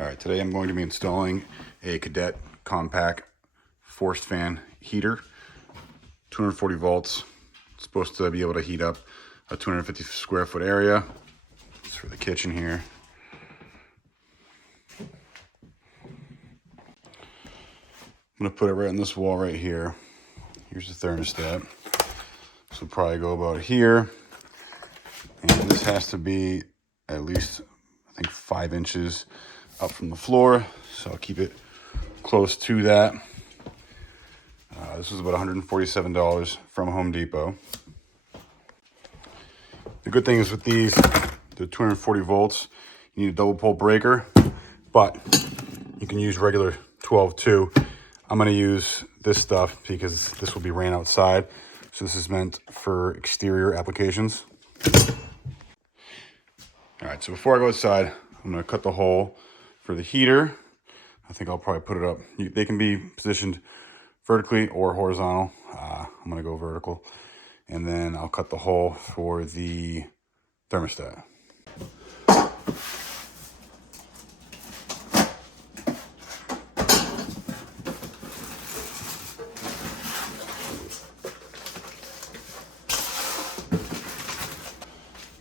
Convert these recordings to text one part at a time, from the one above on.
All right, today I'm going to be installing a Cadet Com Pak forced fan heater, 240 volts. It's supposed to be able to heat up a 250 square foot area. It's for the kitchen here. I'm gonna put it right on this wall right here. Here's the thermostat. So probably go about here. And this has to be at least, I think, 5 inches up from the floor. So I'll keep it close to that. This was about $147 from Home Depot. The good thing is with these, the 240 volts, you need a double pole breaker, but you can use regular 12 too. I'm gonna use this stuff because this will be ran outside. So this is meant for exterior applications. All right, so before I go outside, I'm gonna cut the hole for the heater. I think I'll probably put it up. They can be positioned vertically or horizontal. I'm gonna go vertical. And then I'll cut the hole for the thermostat.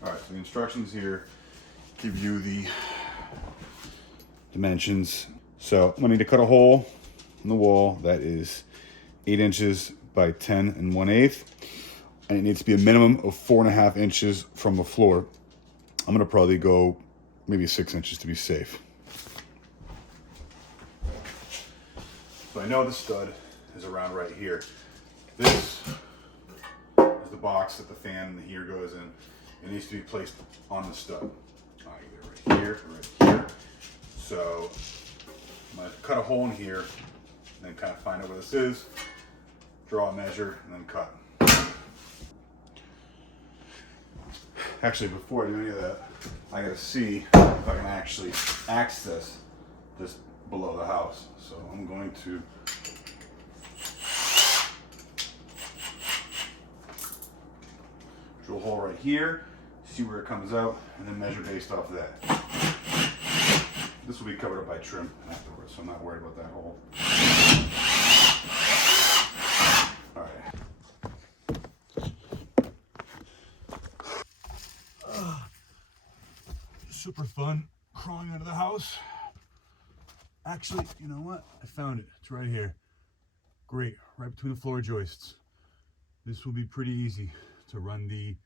All right, so the instructions here give you the dimensions. So I'm gonna need to cut a hole in the wall that is 8 inches by 10 1/8. And it needs to be a minimum of 4.5 inches from the floor. I'm gonna probably go maybe 6 inches to be safe. So I know the stud is around right here. This is the box that the fan and the heater goes in. It needs to be placed on the stud. Either right here or right here. So I'm gonna cut a hole in here, and then kind of find out where this is, draw a measure, and then cut. Actually, before I do any of that, I gotta see if I can actually access this below the house. So I'm going to drill a hole right here, see where it comes out, and then measure based off of that. This will be covered up by trim afterwards, so I'm not worried about that hole. All right. Super fun crawling out of the house. Actually, you know what? I found it. It's right here. Great, right between the floor joists. This will be pretty easy to run the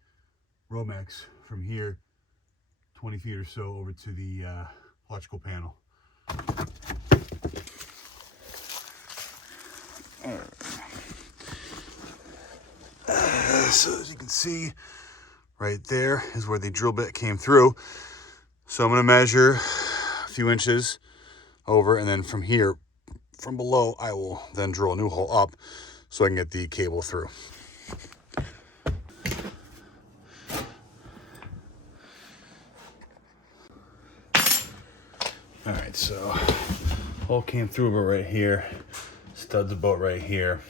Romex from here 20 feet or so over to the electrical panel. All right. So as you can see, right there is where the drill bit came through. So I'm gonna measure a few inches over, and then from here, from below, I will then drill a new hole up so I can get the cable through. All right, so hole came through about right here, stud's about right here.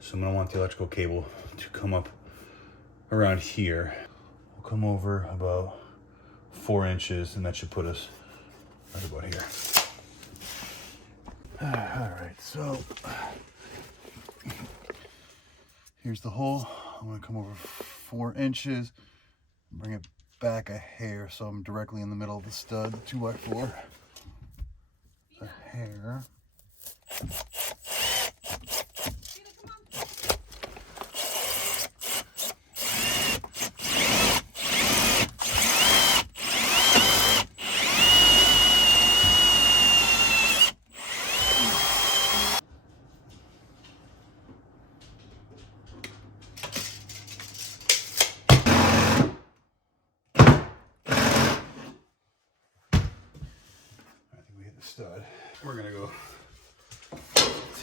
So I'm gonna want the electrical cable to come up around here. We'll come over about 4 inches, and that should put us right about here. All right, so here's the hole. I'm gonna come over 4 inches, bring it back a hair so I'm directly in the middle of the stud, 2x4. A hair. Stud. We're gonna go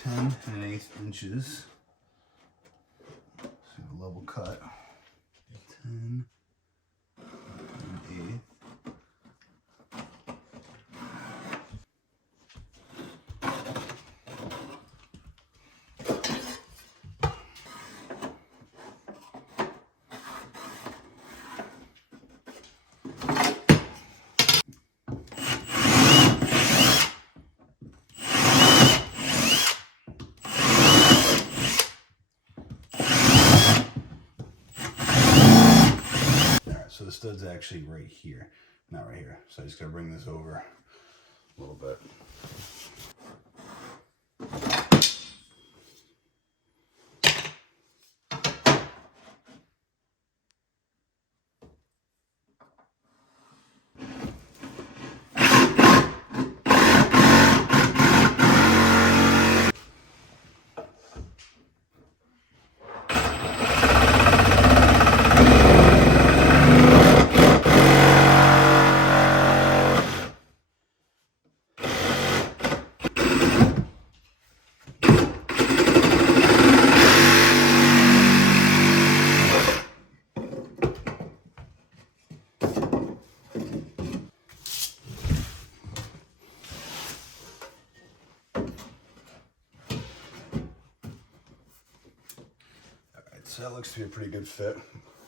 10 1/8 inches. So a level cut. 10 1/8. the stud's actually right here, not right here. So I just gotta bring this over a little bit. So that looks to be a pretty good fit.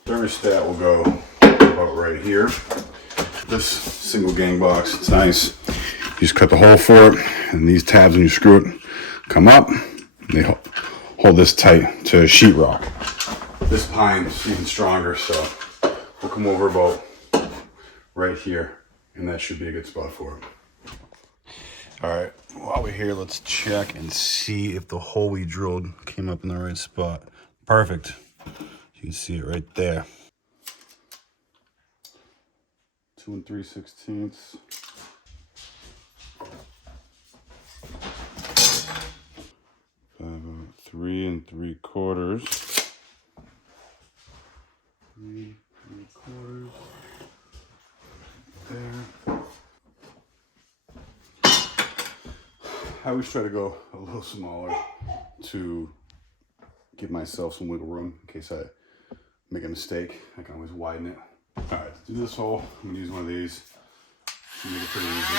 Thermostat will go about right here. This single gang box, it's nice. You just cut the hole for it, and these tabs when you screw it come up. They hold this tight to sheetrock. This pine is even stronger, so we'll come over about right here, and that should be a good spot for it. All right, while we're here, let's check and see if the hole we drilled came up in the right spot. Perfect. You can see it right there. 2 3/16. 3 3/4. 3 3/4. There. I always try to go a little smaller to give myself some wiggle room in case I make a mistake. I can always widen it. All right, to do this hole, I'm gonna use one of these to make it pretty easy.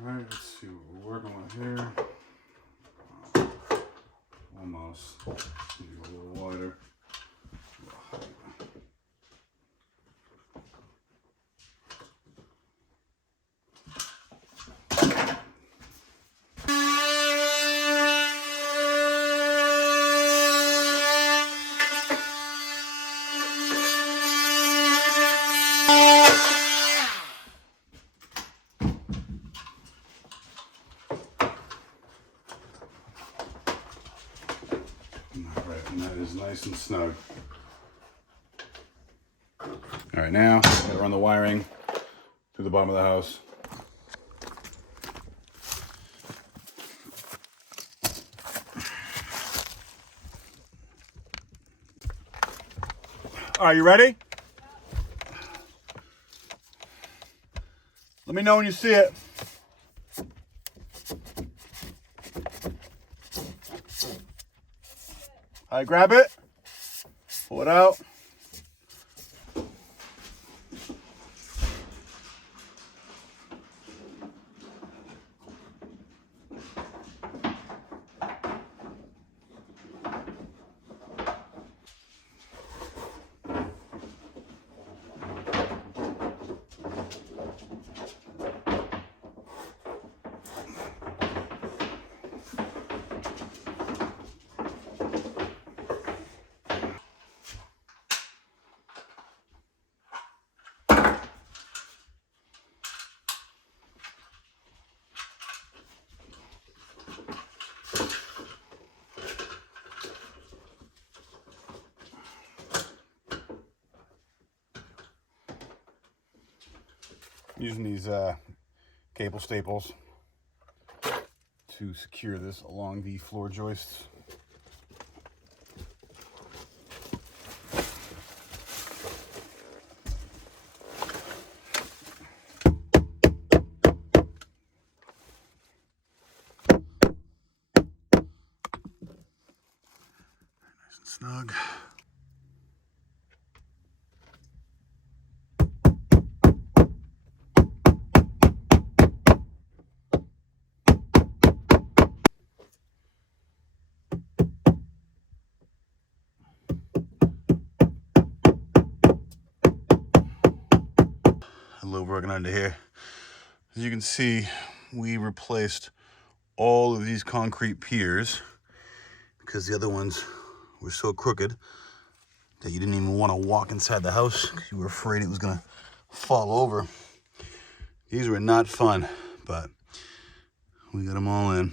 All right, let's see what we're working with here. Almost. Maybe a little wider. And that is nice and snug. All right, now I'm gonna run the wiring through the bottom of the house. All right, you ready? Let me know when you see it. All right, grab it, pull it out. Using these cable staples to secure this along the floor joists. Nice and snug. working under here. As you can see, we replaced all of these concrete piers because the other ones were so crooked that you didn't even want to walk inside the house because you were afraid it was going to fall over. These were not fun, but we got them all in.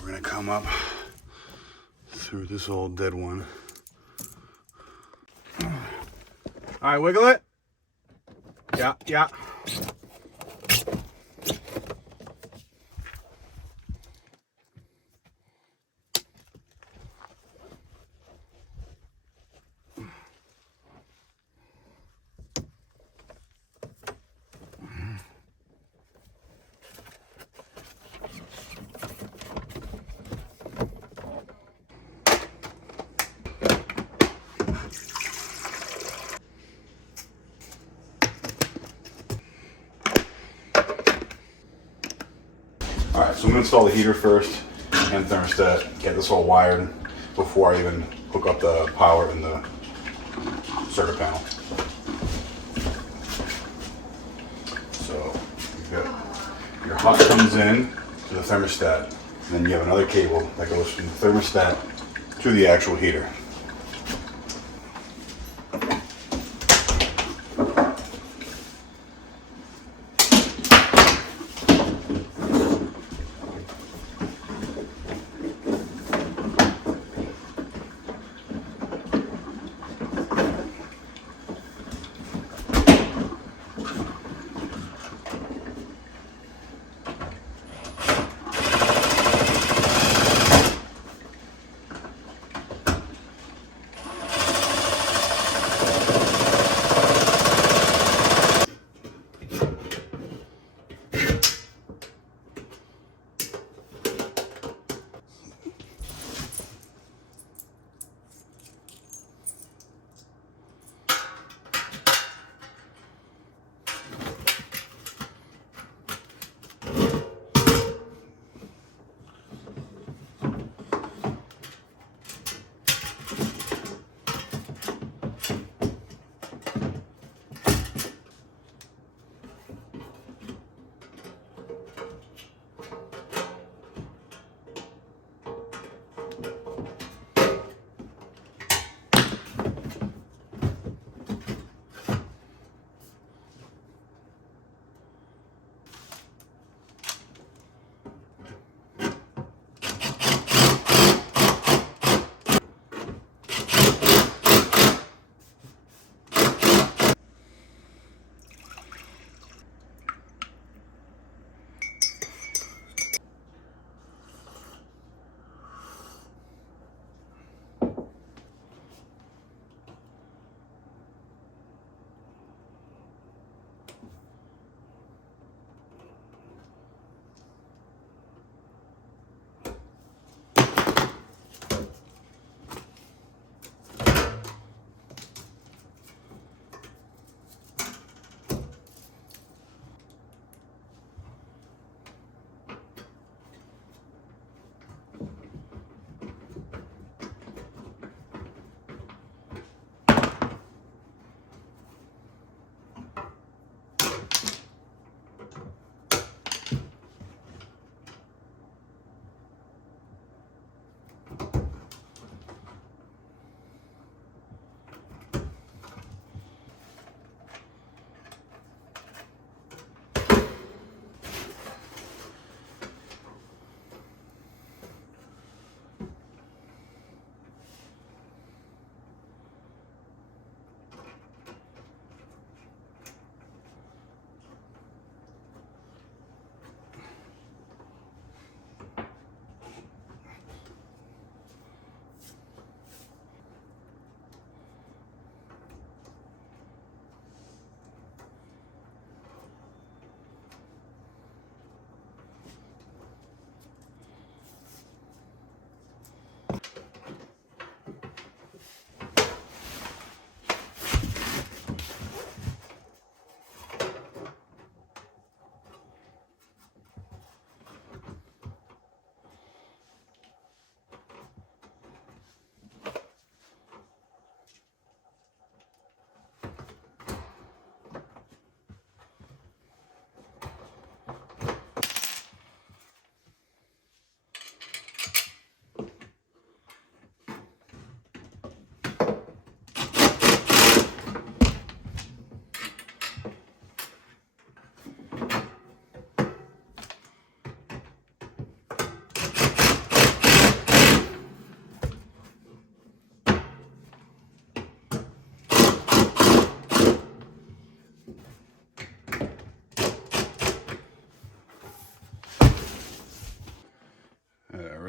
We're gonna come up through this old dead one. All right, wiggle it. Yeah, yeah. All right, so I'm gonna install the heater first and thermostat, get this all wired before I even hook up the power in the circuit panel. So your hot comes in to the thermostat, and then you have another cable that goes from the thermostat to the actual heater.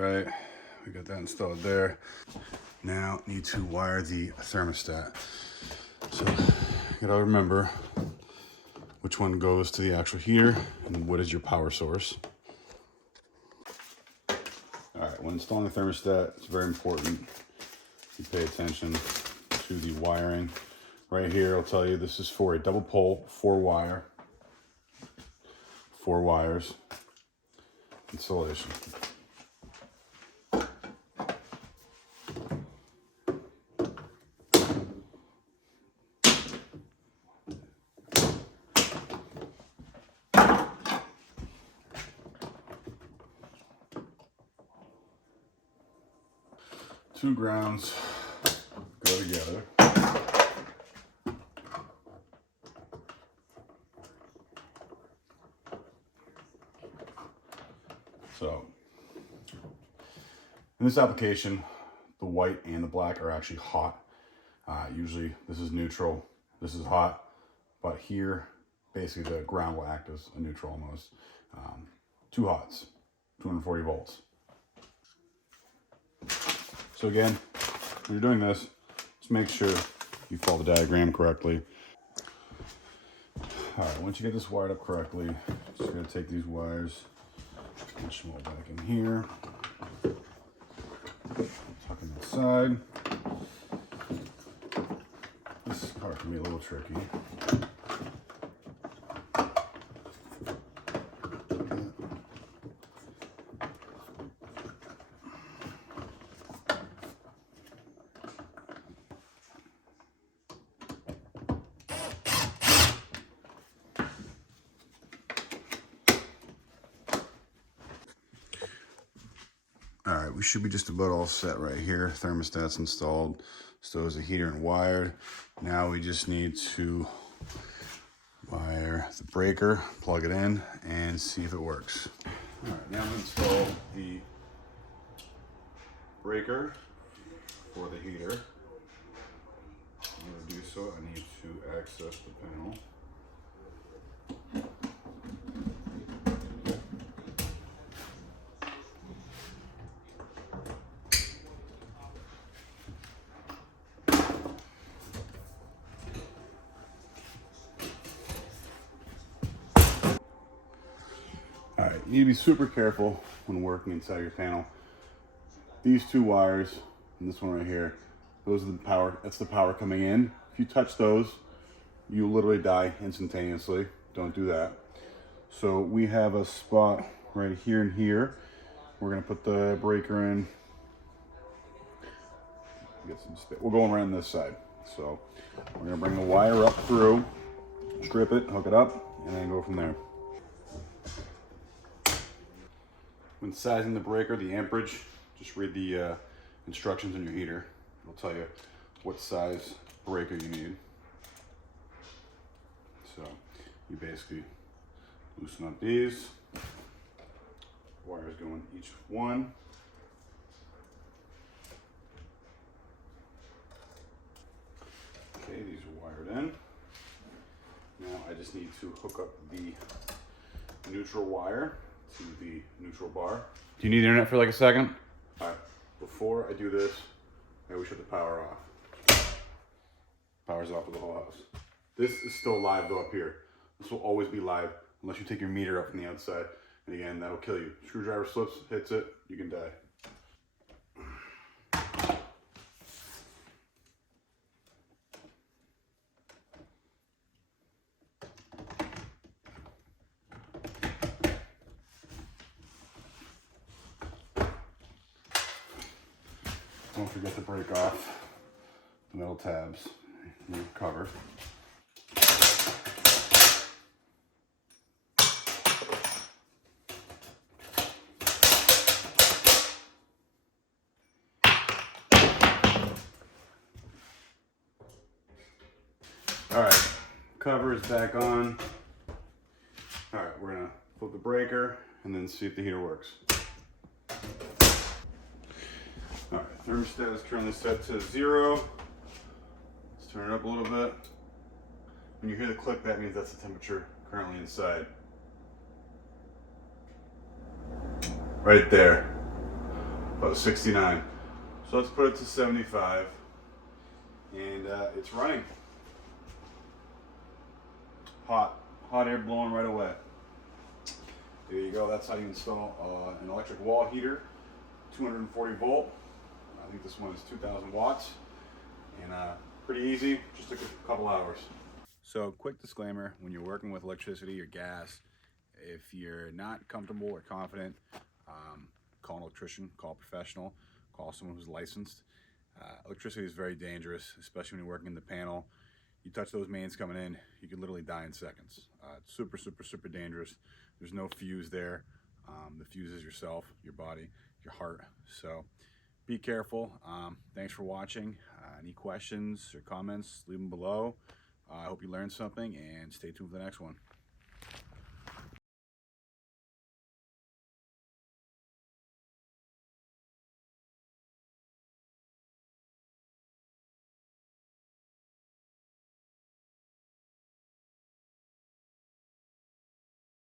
right. We got that installed there. Now need to wire the thermostat. So you gotta remember which one goes to the actual heater and what is your power source. All right, when installing the thermostat, it's very important you pay attention to the wiring. Right here, I'll tell you this is for a double pole, 4 wires installation. Two grounds go together. So in this application, the white and the black are actually hot. Usually this is neutral, this is hot, but here basically the ground will act as a neutral almost. Two hots, 240 volts. So again, when you're doing this, just make sure you follow the diagram correctly. All right, once you get this wired up correctly, just gonna take these wires, push them all back in here, tuck them inside. This part can be a little tricky. All right, we should be just about all set right here. Thermostat's installed, so is the heater and wired. Now we just need to wire the breaker, plug it in, and see if it works. All right, now I'm gonna install the breaker for the heater. In order to do so, I need to access the panel. All right, you need to be super careful when working inside your panel. These two wires and this one right here, those are the power, that's the power coming in. If you touch those, you literally die instantaneously. Don't do that. So we have a spot right here and here. We're gonna put the breaker in. Get some space. We're going around this side. So we're gonna bring the wire up through, strip it, hook it up, and then go from there. When sizing the breaker, the amperage, just read the instructions on your heater. It'll tell you what size breaker you need. So you basically loosen up these. Wires go in each one. Okay, these are wired in. Now I just need to hook up the neutral wire to the neutral bar. Do you need internet for like a second? All right, before I do this, I always shut the power off. Power's off of the whole house. This is still live though up here. This will always be live unless you take your meter up from the outside. And again, that'll kill you. Screwdriver slips, hits it, you can die. Don't forget to break off the metal tabs in your cover. All right, cover is back on. All right, we're gonna flip the breaker and then see if the heater works. All right, thermostat is currently set to 0. Let's turn it up a little bit. When you hear the click, that means that's the temperature currently inside. Right there. about 69. So let's put it to 75, and it's running. Hot air blowing right away. There you go. That's how you install an electric wall heater, 240 volt. I think this one is 2,000 watts, and pretty easy. Just took a couple hours. So, quick disclaimer: when you're working with electricity or gas, if you're not comfortable or confident, call an electrician, call a professional, call someone who's licensed. Electricity is very dangerous, especially when you're working in the panel. You touch those mains coming in, you could literally die in seconds. It's super, super, super dangerous. There's no fuse there. The fuse is yourself, your body, your heart. So be careful. Thanks for watching. Any questions or comments, leave them below. I hope you learned something, and stay tuned for the next one.